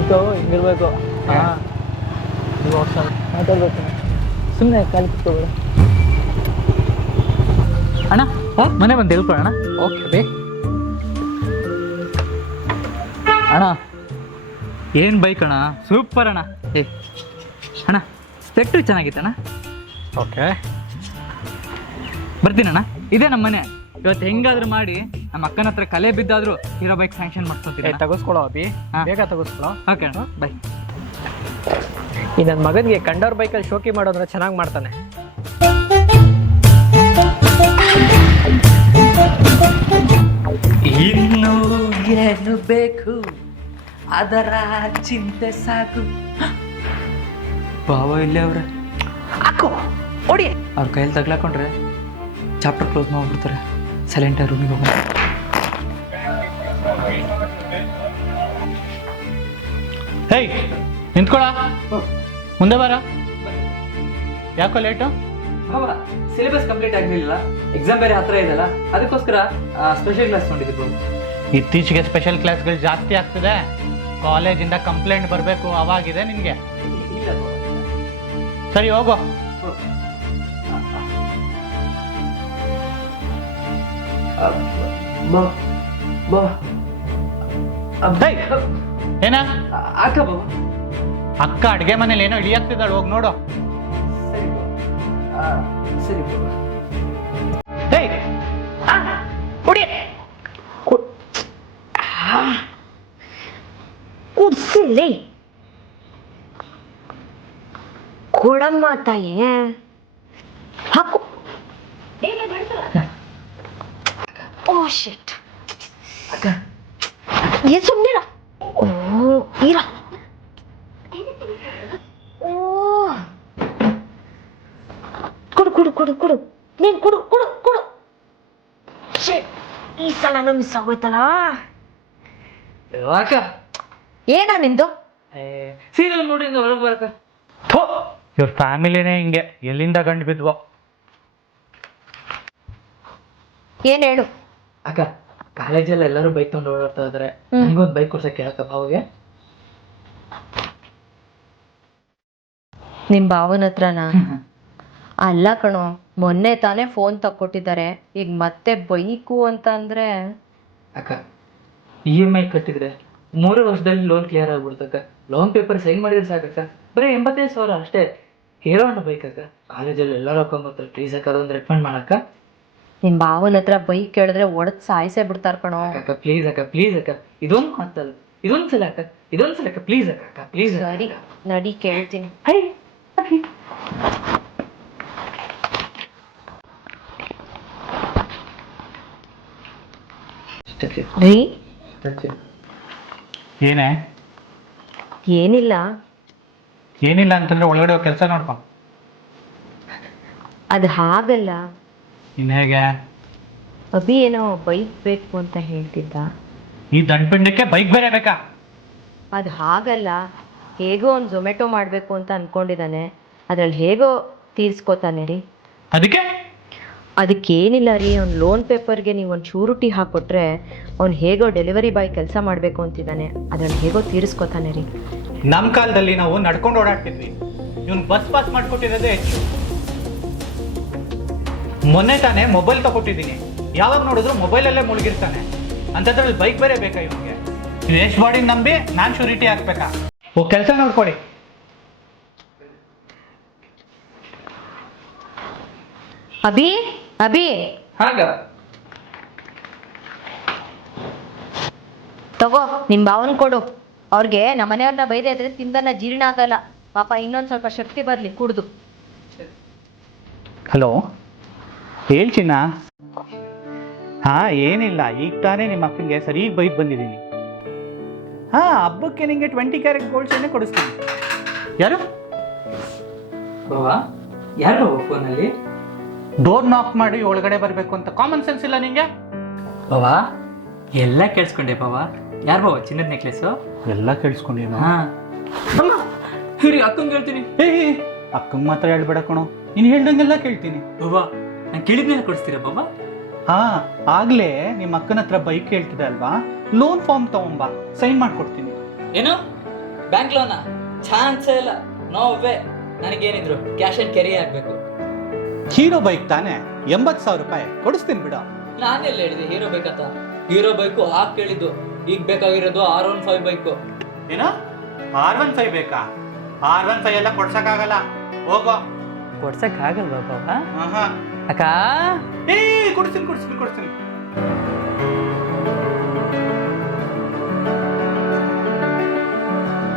Bike ಹಿಂಗಿರ್ಬೇಕು. ಮಾತಾಡ್ಬೇಕು, ಸುಮ್ಮನೆ ಕಾಲಿ ಕುತ್ಕೋಬೇಡ. ಅಣ್ಣ ಮನೆ ಬಂದು ಹೇಳ್ಕೊಡೋಣ. ಓಕೆ ಬೇ ಅಣ್ಣ. ಏನು ಬೈಕ್ ಅಣ್ಣ, ಸೂಪರ್ ಅಣ್ಣ. ಅಣ್ಣ ಸ್ಪೆಕ್ಟ್ರಿ ಚೆನ್ನಾಗಿತ್ತಣ್ಣ. ಓಕೆ ಬರ್ತೀನಣ್ಣ. ಇದೇ ನಮ್ಮ ಮನೆ. ಇವತ್ತು ಹೆಂಗಾದ್ರೂ ಮಾಡಿ ನಮ್ಮ ಅಕ್ಕನ ಹತ್ರ ಕಲೆ ಬಿದ್ದಾದ್ರೂ ಹೀರೋ ಬೈಕ್ ಸ್ಯಾಂಕ್ಷನ್ ಮಾಡ್ಕೊತೀನಿ. ತಗೋಸ್ಕೊಳೋ ಅಭಿ, ಬೇಗ ತಗೋಸ್ಕೊಳೋ. ಓಕೆ ಅಣ್ಣ ಬೈ. ಈ ನನ್ನ ಮಗನಿಗೆ ಕಂಡೋರ್ ಬೈಕಲ್ಲಿ ಶೋಕಿ ಮಾಡೋದ್ರೆ ಚೆನ್ನಾಗಿ ಮಾಡ್ತಾನೆ. ಇನ್ನು ಏನು ಬೇಕು, ಅದರ ಚಿಂತೆ ಸಾಕು. ಬಾವ ಇಲ್ಲೇ ಅವ್ರೆ, ಹಾಕೋ ಓಡಿ. ಅವ್ರ ಕೈಯಲ್ಲಿ ತಗ್ಲಾಕೊಂಡ್ರೆ ಚಾಪ್ಟರ್ ಕ್ಲೋಸ್ ಮಾಡ್ಬಿಡ್ತಾರೆ. ಸೈಲೆಂಟ್ ರೂಮಿಗೆ ಹೋಗೋಣ. ಹೇಯ್ ನಿಂತ್ಕೊಳ, ಮುಂದೆ ಬಾರ. ಯಾಕೋ ಲೇಟು? ಸಿಲೆಬಸ್ ಕಂಪ್ಲೀಟ್ ಆಗಲಿಲ್ಲ, ಎಕ್ಸಾಮ್ ಬೇರೆ ಹತ್ರ ಇದೆಯಲ್ಲ, ಅದಕ್ಕೋಸ್ಕರ ಸ್ಪೆಷಲ್ ಕ್ಲಾಸ್ ಮಾಡಿದ್ರು. ಇತ್ತೀಚೆಗೆ ಸ್ಪೆಷಲ್ ಕ್ಲಾಸ್ಗಳು ಜಾಸ್ತಿ ಆಗ್ತಿದೆ. ಕಾಲೇಜಿಂದ ಕಂಪ್ಲೇಂಟ್ ಬರಬೇಕು, ಅವಾಗಿದೆ ನಿನಗೆ. ಸರಿ ಹೋಗೋ. ಏನ ಅಕ್ಕ ಬಾಬಾ, ಅಕ್ಕ ಅಡ್ಗೆ ಮನೇಲಿ ಏನೋ ಇಳಿಯಾಗ್ತಿದ್ದಾಳೆ, ಹೋಗಿ ನೋಡು. ಸರಿ ಕೂಡ್ಸಿಲ್ಲಿ ಕೊಡಮ್ಮ ತಾಯೇ, ಹಾಕು. ಓ ಶಿಟ್, ಏ ಸುಮ್ಮನಿರ. ಓ ಇರ. ಓ ಕೊಡು ಕೊಡು ಕೊಡು ಕೊಡು, ನೀನ್ ಕೊಡು ಕೊಡು ಕೊಡು. ಈ ಸಲನೂ ಮಿಸ್ ಆಗೋಯ್ತಲ್ಲ. ಅಕ್ಕ ಏನ ನಿಂದು? ಸೀರಿಯಲ್ ನೋಡಿ ಹೊರಗೆ ಬರಕ. ಇವ್ರ ಫ್ಯಾಮಿಲಿನೇ ಹಿಂಗೆ, ಎಲ್ಲಿಂದ ಗಂಡು ಬಿದ್ವೋ. ಏನ್ ಹೇಳು? ಅಕ್ಕ ಕಾಲೇಜಲ್ಲಿ ಎಲ್ಲರೂ ಬೈಕ್ ತಗೊಂಡು ಓಡಾಡ್ತಾ ಇದಾರೆ, ನಂಗೊಂದು ಬೈಕ್ ಕೊಡ್ಸಕ್ಕೆ ಹೇಳಕ್ಕ ಬಾವಿಗೆ. ನಿಮ್ ಭಾವನ ಹತ್ರನಾ? ಅಲ್ಲ ಕಣೋ, ಮೊನ್ನೆ ತಾನೇ ಫೋನ್ ತಕ್ಕೊಟ್ಟಿದ್ದಾರೆ, ಈಗ ಮತ್ತೆ ಬೈಕು ಅಂತ ಅಂದ್ರೆ. ಅಕ್ಕ EMI ಕಟ್ಟಿದ್ರೆ 3 ವರ್ಷದಲ್ಲಿ ಲೋನ್ ಕ್ಲಿಯರ್ ಆಗ್ಬಿಡ್ತಕ್ಕ. ಲೋನ್ ಪೇಪರ್ ಸೈನ್ ಮಾಡಿದ್ರೆ ಸಾಕಕ್ಕ, ಬರೀ 85,000 ಅಷ್ಟೇ. ಹೀರೋ ಅಣ್ಣ ಬೈಕ್ ಅಕ್ಕ, ಕಾಲೇಜಲ್ಲಿ ಎಲ್ಲರೂ ಹಾಕೊಂಡ್ಬರ್ತಾರೆ. ಪ್ಲೀಸ್ ಅಕ್ಕ ಅದೊಂದು ರೆಕಮೆಂಡ್ ಮಾಡಕ್ಕ. ನಿಮ್ ಭಾವನ ಹತ್ರ ಬೈಕ್ ಕೇಳಿದ್ರೆ ಒಡದ್ ಸಾಯಿಸೇ ಬಿಡ್ತಾರ ಕಣೋ. ಅಕ್ಕ ಪ್ಲೀಸ್ ಅಕ್ಕ, ಪ್ಲೀಸ್ ಅಕ್ಕ, ಇದೊಂದು ಮಾತಲ್ಲ, ಇದೊಂದ್ಸಲ ಅಕ್ಕ, ಇದೊಂದ್ಸಲ ಅಕ್ಕ, ಪ್ಲೀಸ್ ಅಕ್ಕ, ಪ್ಲೀಸ್. ಸರಿ ನಡಿ ಕೇಳ್ತೀನಿ. ರೀ ಏನೇ? ಏನಿಲ್ಲ. ಏನಿಲ್ಲ ಅಂತಂದ್ರೆ ಒಳಗಡೆ ಕೆಲಸ ನೋಡ್ಕೊ. ಅದು ಹಾಗಲ್ಲ, ಇನ್ನು ಹೇಗೆ? ಅಭಿ ಏನೋ ಬೈಕ್ ಬೇಕು ಅಂತ ಹೇಳ್ತಿದ್ದ. ಈ ದಂಡ್ಪಿಂಡಕ್ಕೆ ಬೈಕ್ ಬೇರೆ ಬೇಕಾ? ಅದು ಹಾಗಲ್ಲ, ಹೇಗೋ ಒಂದು ಝೊಮ್ಯಾಟೊ ಮಾಡಬೇಕು ಅಂತ ಅಂದ್ಕೊಂಡಿದ್ದಾನೆ. ಅದ್ರಲ್ಲಿ ಹೇಗೋ ತೀರ್ಸ್ಕೊತಾನೆ ರೀ. ಅದಕ್ಕೇನಿಲ್ಲ ರೀ, ಅವ್ನು ಲೋನ್ ಪೇಪರ್ಗೆ ನೀವು ಒಂದು ಶೂರಿಟಿ ಹಾಕ್ಕೊಟ್ರೆ ಅವ್ನು ಹೇಗೋ ಡೆಲಿವರಿ ಬಾಯ್ ಕೆಲಸ ಮಾಡಬೇಕು ಅಂತಿದ್ದಾನೆ. ಅದ್ರಲ್ಲಿ ಹೇಗೋ ತೀರಿಸ್ಕೊತಾನೆ ರೀ. ನಮ್ಮ ಕಾಲದಲ್ಲಿ ನಾವು ನಡ್ಕೊಂಡು ಓಡಾಡ್ತಿದ್ವಿ, ಇವನು ಬಸ್ ಪಾಸ್ ಮಾಡ್ಕೊಟ್ಟಿರೋದೇ ಹೆಚ್ಚು. ಮೊನ್ನೆ ತಾನೇ ಮೊಬೈಲ್ ತಗೊಟ್ಟಿದ್ದೀನಿ, ಯಾವಾಗ ನೋಡಿದ್ರು ಮೊಬೈಲಲ್ಲೇ ಮುಳುಗಿರ್ತಾನೆ. ಅಂಥದ್ರಲ್ಲಿ ಬೈಕ್ ಬೇರೆ ಬೇಕಾ ಇವನಿಗೆ? ಎಷ್ಟು ಬಾಡಿ ನಂಬಿ ನಾನು ಶೂರಿಟಿ ಹಾಕ್ಬೇಕಾ? ಓ ಕೆಲಸ ನೋಡ್ಕೊಳ್ಳಿ. ಅಭಿ ಅಭಿ ಹಾಗ ತಗೋ, ನಿಮ್ಮ ಭಾವನ್ ಕೊಡು. ಅವ್ರಿಗೆ ನಮ್ಮ ಮನೆಯವ್ರನ್ನ ಬೈದೆ ಇದ್ರೆ ತಿಂದನ್ನ ಜೀರ್ಣ ಆಗಲ್ಲ. ಪಾಪ ಇನ್ನೊಂದು ಸ್ವಲ್ಪ ಶಕ್ತಿ ಬರಲಿ ಕುಡ್ದು. ಹಲೋ ಹೇಳ್ ಚಿನ್ನ. ಹಾಂ ಏನಿಲ್ಲ, ಈಗ ತಾನೇ ನಿಮ್ಮ ಅಕ್ಕನಿಗೆ ಸರಿ ಬೈಕ್ ಬಂದಿದ್ದೀನಿ. ಹಾಂ ಹಬ್ಬಕ್ಕೆ ನಿಮಗೆ 20 ಕ್ಯಾರೆಟ್ ಗೋಲ್ಡ್ ಚೈನೇ ಕೊಡಿಸ್ತೀನಿ. ಯಾರು? ಬಾವಾ ಯಾರು ಫೋನಲ್ಲಿ? ಡೋರ್ ನಾಕ್ ಮಾಡಿ ಒಳಗಡೆ ಬರಬೇಕು ಅಂತ ಕಾಮನ್ ಸೆನ್ಸ್ ಇಲ್ಲ ನಿಂಗೆ? ಬಾವಾ ಎಲ್ಲ ಕೇಳಿಸ್ಕೊಂಡೆ ಬಾವಾ. ಯಾರು ಬಾವಾ? ಚಿನ್ನದ ನೆಕ್ಲೆಸು ಎಲ್ಲ ಕೇಳಿಸ್ಕೊಂಡೇನು? ಹಾಂ ಅಮ್ಮ ಹೇಳಿ, ಅಕ್ಕಂಗೆ ಹೇಳ್ತೀನಿ. ಅಕ್ಕಂಗೆ ಮಾತ್ರ ಹೇಳ್ಬೇಡ ಕಣೋ, ನೀನು ಹೇಳ್ದಂಗೆಲ್ಲ ಕೇಳ್ತೀನಿ. ಬಾವಾ ನಾನು ಕೇಳಿದ್ಮೇಲೆ ಕೊಡಿಸ್ತೀರಾ ಬಾವಾ? ಹಾಂ ಆಗ್ಲೇ ನಿಮ್ಮ ಅಕ್ಕನ ಹತ್ರ ಬೈಕ್ ಕೇಳ್ತಿದೆ ಅಲ್ವಾ, ಲೋನ್ ಫಾರ್ಮ್ ತಗೊಂಬಾ, ಸೈನ್ ಮಾಡ್ಕೊಡ್ತೀನಿ. ಏನು ಬ್ಯಾಂಕ್ ಲೋನಾ? ಚಾನ್ಸೇ ಇಲ್ಲ, ನೋ ವೇ. ನನಗೇನಿದ್ರು ಕ್ಯಾಶ್ ಅಂಡ್ ಕ್ಯಾರಿ ಆಗ್ಬೇಕು. ಹೀರೋ ಬೈಕ್ ತಾನೆ, 80,000 ರೂಪಾಯಿ ಕೊಡಿಸ್ತೀನಿ ಬಿಡು. ನಾನೆಲ್ಲ ಹೇಳಿದೆ ಹೀರೋ ಬೇಕಂತ? ಹೀರೋ ಬೈಕು ಹಾಕಿ ಕೇಳಿದ್ದು. ಈಗ ಬೇಕಾಗಿರೋದು R15 ಬೈಕು. ಏನೋ R15 ಬೇಕಾ? R15 ಎಲ್ಲ ಕೊಡ್ಸಕ್ಕಾಗಲ್ಲ, ಹೋಗೋ. ಕೊಡ್ಸಕ್ ಆಗಲ್ವಾ ಬಾಬಾ? ಆಹಾ. ಅಕ್ಕ ಏ ಕೊಡ್ತೀನಿ.